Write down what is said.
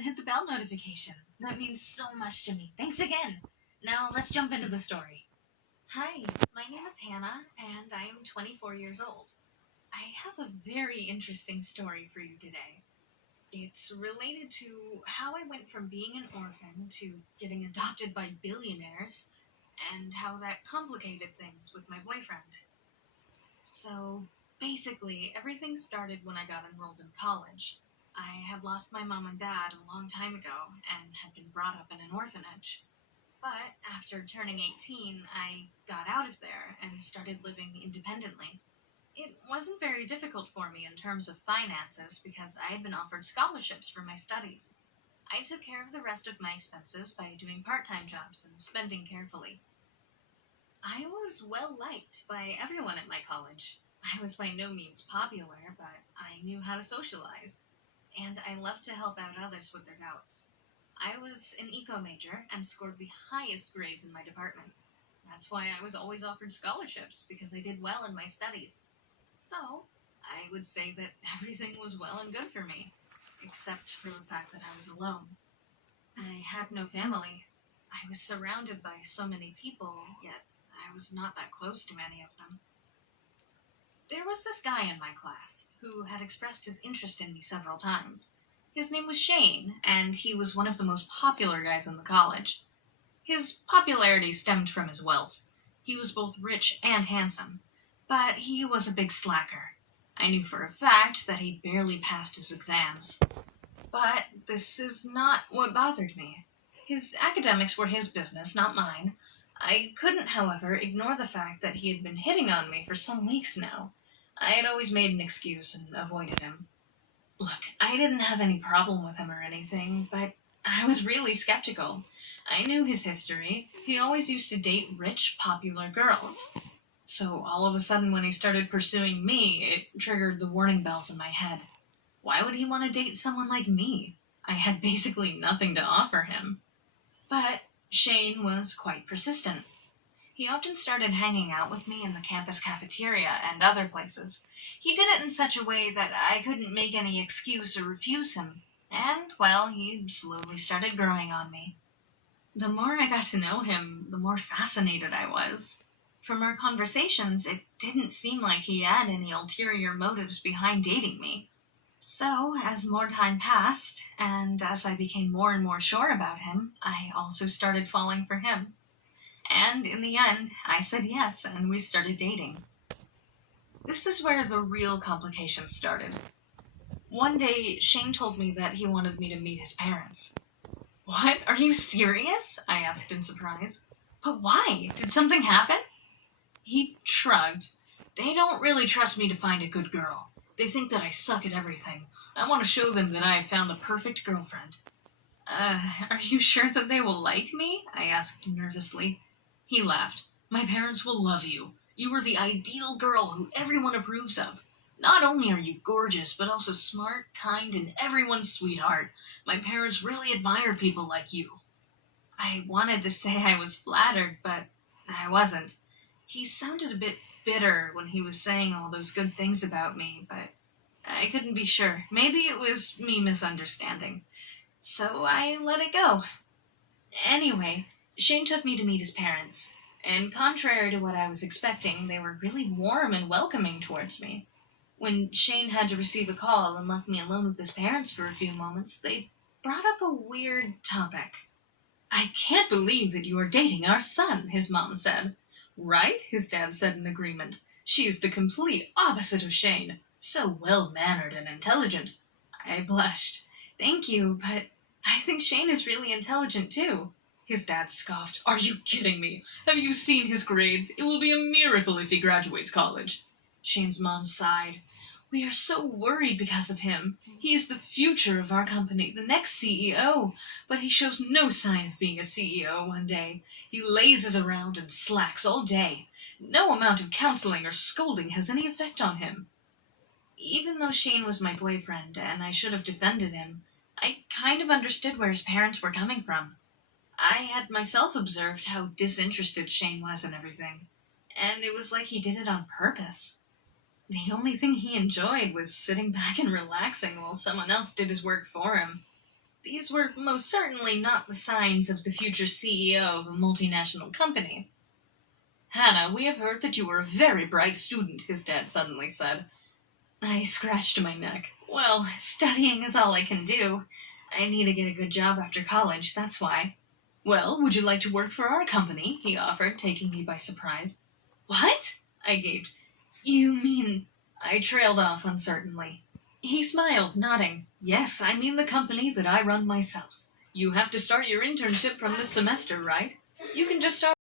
and hit the bell notification. That means so much to me. Thanks again. Now let's jump into the story. Hi, my name is Hannah, and I am 24 years old. I have a very interesting story for you today. It's related to how I went from being an orphan to getting adopted by billionaires, and how that complicated things with my boyfriend. So, basically, everything started when I got enrolled in college. I had lost my mom and dad a long time ago and had been brought up in an orphanage. But after turning 18, I got out of there and started living independently. It wasn't very difficult for me in terms of finances because I had been offered scholarships for my studies. I took care of the rest of my expenses by doing part time jobs and spending carefully. I was well liked by everyone at my college. I was by no means popular, but I knew how to socialize, and I loved to help out others with their doubts. I was an eco major and scored the highest grades in my department. That's why I was always offered scholarships, because I did well in my studies. So, I would say that everything was well and good for me, except for the fact that I was alone. I had no family. I was surrounded by so many people, yet I was not that close to many of them. There was this guy in my class who had expressed his interest in me several times. His name was Shane, and he was one of the most popular guys in the college. His popularity stemmed from his wealth. He was both rich and handsome, but he was a big slacker. I knew for a fact that he barely passed his exams. But this is not what bothered me. His academics were his business, not mine. I couldn't, however, ignore the fact that he had been hitting on me for some weeks now. I had always made an excuse and avoided him. Look, I didn't have any problem with him or anything, but I was really skeptical. I knew his history. He always used to date rich, popular girls. So all of a sudden, when he started pursuing me, it triggered the warning bells in my head. Why would he want to date someone like me? I had basically nothing to offer him. But Shane was quite persistent. He often started hanging out with me in the campus cafeteria and other places. He did it in such a way that I couldn't make any excuse or refuse him. And, well, he slowly started growing on me. The more I got to know him, the more fascinated I was. From our conversations, it didn't seem like he had any ulterior motives behind dating me. So, as more time passed, and as I became more and more sure about him, I also started falling for him. And in the end, I said yes, and we started dating. This is where the real complications started. One day, Shane told me that he wanted me to meet his parents. What? Are you serious? I asked in surprise. But why? Did something happen? He shrugged. They don't really trust me to find a good girl. They think that I suck at everything. I want to show them that I have found the perfect girlfriend. Are you sure that they will like me? I asked nervously. He laughed. My parents will love you. You are the ideal girl who everyone approves of. Not only are you gorgeous, but also smart, kind, and everyone's sweetheart. My parents really admire people like you. I wanted to say I was flattered, but I wasn't. He sounded a bit bitter when he was saying all those good things about me, but I couldn't be sure. Maybe it was me misunderstanding. So I let it go. Anyway, Shane took me to meet his parents, and contrary to what I was expecting, they were really warm and welcoming towards me. When Shane had to receive a call and left me alone with his parents for a few moments, they brought up a weird topic. I can't believe that you are dating our son, his mom said. Right, his dad said in agreement. She is the complete opposite of Shane. So well-mannered and intelligent. I blushed. Thank you, but I think Shane is really intelligent too. His dad scoffed. Are you kidding me? Have you seen his grades? It will be a miracle if he graduates college. Shane's mom sighed. We are so worried because of him. He is the future of our company, the next CEO. But he shows no sign of being a CEO one day. He lazes around and slacks all day. No amount of counseling or scolding has any effect on him. Even though Shane was my boyfriend and I should have defended him, I kind of understood where his parents were coming from. I had myself observed how disinterested Shane was in everything, and it was like he did it on purpose. The only thing he enjoyed was sitting back and relaxing while someone else did his work for him. These were most certainly not the signs of the future CEO of a multinational company. "Hannah, we have heard that you are a very bright student," his dad suddenly said. I scratched my neck. "Well, studying is all I can do. I need to get a good job after college, that's why." "Well, would you like to work for our company?" he offered, taking me by surprise. "What?" I gaped. "You mean—" I trailed off uncertainly. He smiled, nodding. "Yes, I mean the company that I run myself. You have to start your internship from this semester, right? You can just start